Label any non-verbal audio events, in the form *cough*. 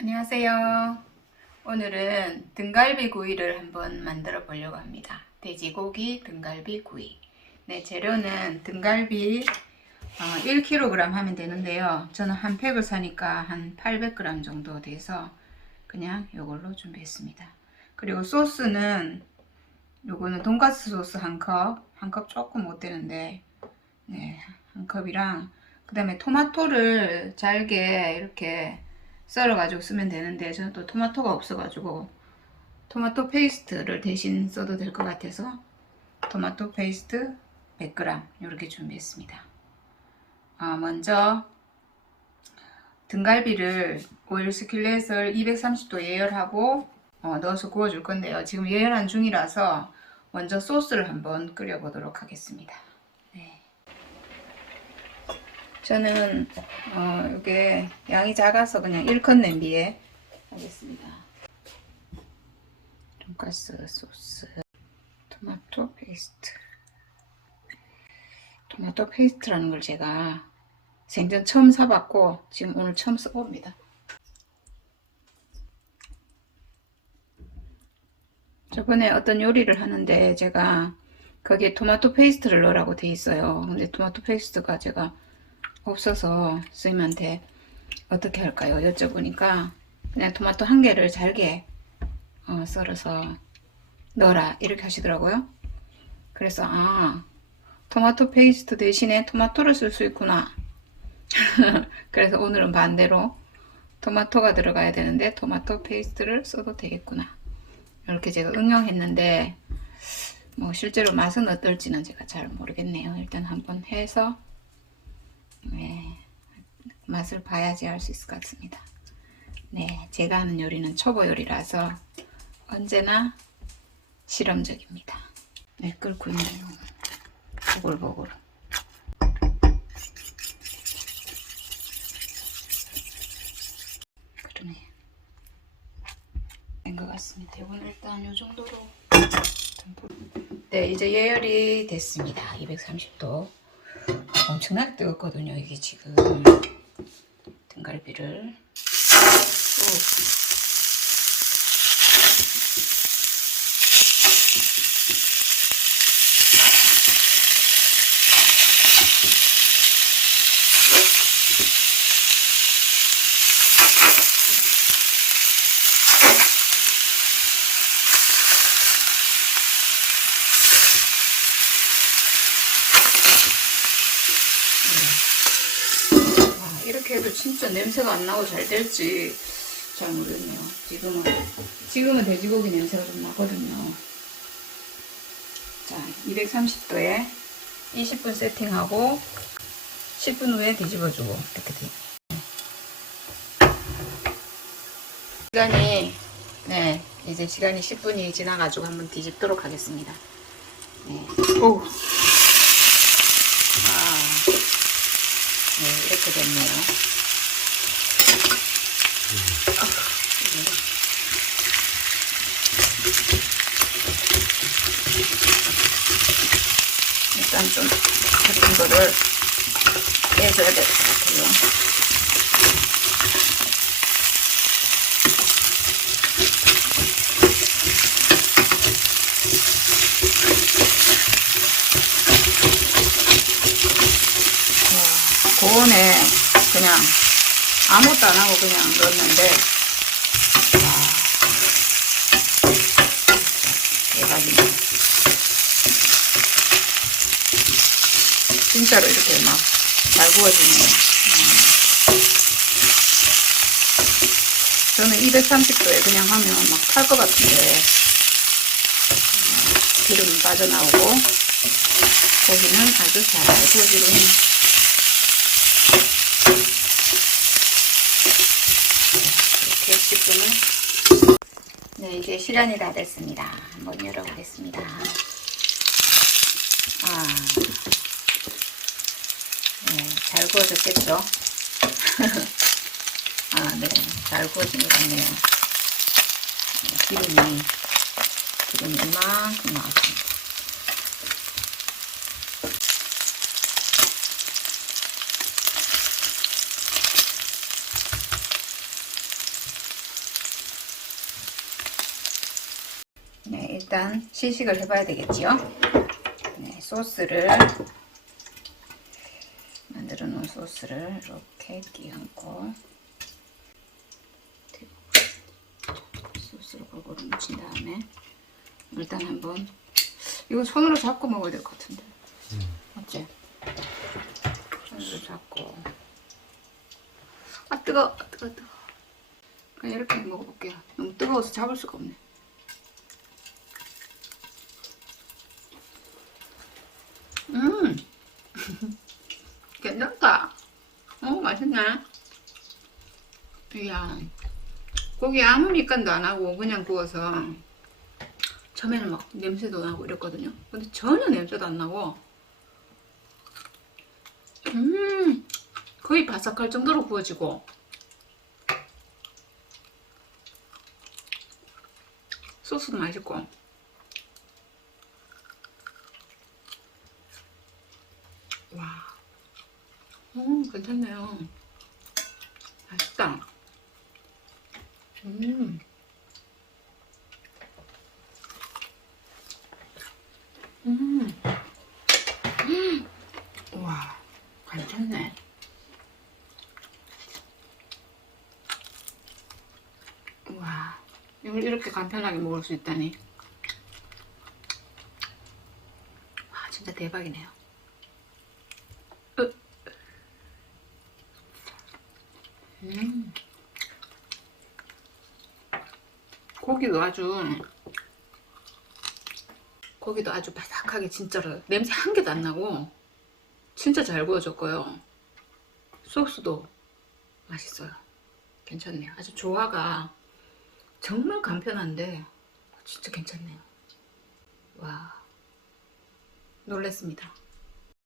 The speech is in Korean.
안녕하세요. 오늘은 등갈비 구이를 한번 만들어 보려고 합니다. 돼지고기 등갈비 구이. 네, 재료는 등갈비 어, 1kg 하면 되는데요. 저는 한 팩을 사니까 한 800g 정도 돼서 그냥 이걸로 준비했습니다. 그리고 소스는 요거는 돈가스 소스 한 컵, 한 컵 조금 못 되는데 네, 한 컵이랑 그 다음에 토마토를 잘게 이렇게 썰어 가지고 쓰면 되는데 저는 또 토마토가 없어 가지고 토마토 페이스트를 대신 써도 될 것 같아서 토마토 페이스트 100g 이렇게 준비했습니다. 아, 먼저 등갈비를 오일 스킬렛을 230도 예열하고 어, 넣어서 구워줄 건데요. 지금 예열한 중이라서 먼저 소스를 한번 끓여 보도록 하겠습니다. 네. 저는 어, 이게 양이 작아서 그냥 1컷 냄비에 하겠습니다. 돈가스 소스, 토마토 페이스트. 토마토 페이스트라는 걸 제가 생전 처음 사봤고 지금 오늘 처음 써봅니다. 저번에 어떤 요리를 하는데 제가 거기에 토마토 페이스트를 넣으라고 돼 있어요. 근데 토마토 페이스트가 제가 없어서 스님한테 어떻게 할까요? 여쭤보니까 그냥 토마토 한 개를 잘게 어, 썰어서 넣어라 이렇게 하시더라고요. 그래서 아 토마토 페이스트 대신에 토마토를 쓸 수 있구나. *laughs* 그래서 오늘은 반대로 토마토가 들어가야 되는데 토마토 페이스트를 써도 되겠구나. 이렇게 제가 응용했는데 뭐 실제로 맛은 어떨지는 제가 잘 모르겠네요. 일단 한번 해서 네, 맛을 봐야지 알 수 있을 것 같습니다. 네, 제가 하는 요리는 초보 요리라서 언제나 실험적입니다. 네, 끓고 있네요. 보글보글. 그러네. 된것 같습니다. 이건 일단 이 정도로. 네, 이제 예열이 됐습니다. 230도. 엄청나게 뜨겁거든요. 이게 지금 등갈비를 또 아, 이렇게 해도 진짜 냄새가 안 나고 잘 될지 잘 모르겠네요. 지금은 지금은 돼지고기 냄새가 좀 나거든요. 자, 230도에 20분 세팅하고 10분 후에 뒤집어주고 이렇게 돼. 시간이 네 이제 시간이 10분이 지나가지고 한번 뒤집도록 하겠습니다. 네. 오. 아. 네, 이렇게 됐네요. 아, 네. 일단 좀 같은 거를 빼줘야 될 것 같아요. 고온에 그냥 아무것도 안 하고 그냥 넣었는데. 와 대박이네. 진짜로 이렇게 막 잘 구워지네요 음. 저는 230도에 그냥 하면 막 탈 것 같은데. 음, 기름 빠져나오고 고기는 아주 잘 구워지고. 있네요 10분을 네 이제 시간이 다 됐습니다. 한번 열어보겠습니다. 아, 네, 잘 구워졌겠죠? *laughs* 아, 네, 잘 구워진 것 같네요. 네, 기름이 기름이 이만큼 나왔습니다 일단 시식을 해봐야 되겠지요. 네, 소스를 만들어 놓은 소스를 이렇게 띄얹고 소스를 골고루 묻힌 다음에 일단 한번 이거 손으로 잡고 먹어야 될 것 같은데. 맞지? 손으로 잡고. 아 뜨거 아, 뜨거 뜨거. 그냥 이렇게 먹어볼게요. 너무 뜨거워서 잡을 수가 없네 음 괜찮다 어 맛있네 이야 고기 아무 밑간도 안 하고 그냥 구워서 처음에는 막 냄새도 나고 이랬거든요. 근데 전혀 냄새도 안 나고. 음 거의 바삭할 정도로 구워지고. 소스도 맛있고 와 음, 괜찮네요 맛있다 음. 음. 음. 와, 괜찮네. 와, 이걸 이렇게 간편하게 먹을 수 있다니. 와, 진짜 대박이네요. 음. 고기도 아주 고기도 아주 바삭하게 진짜로 냄새 한 개도 안 나고 진짜 잘 구워졌고요. 소스도 맛있어요. 괜찮네요. 아주 조화가 정말 간편한데 진짜 괜찮네요. 와 놀랬습니다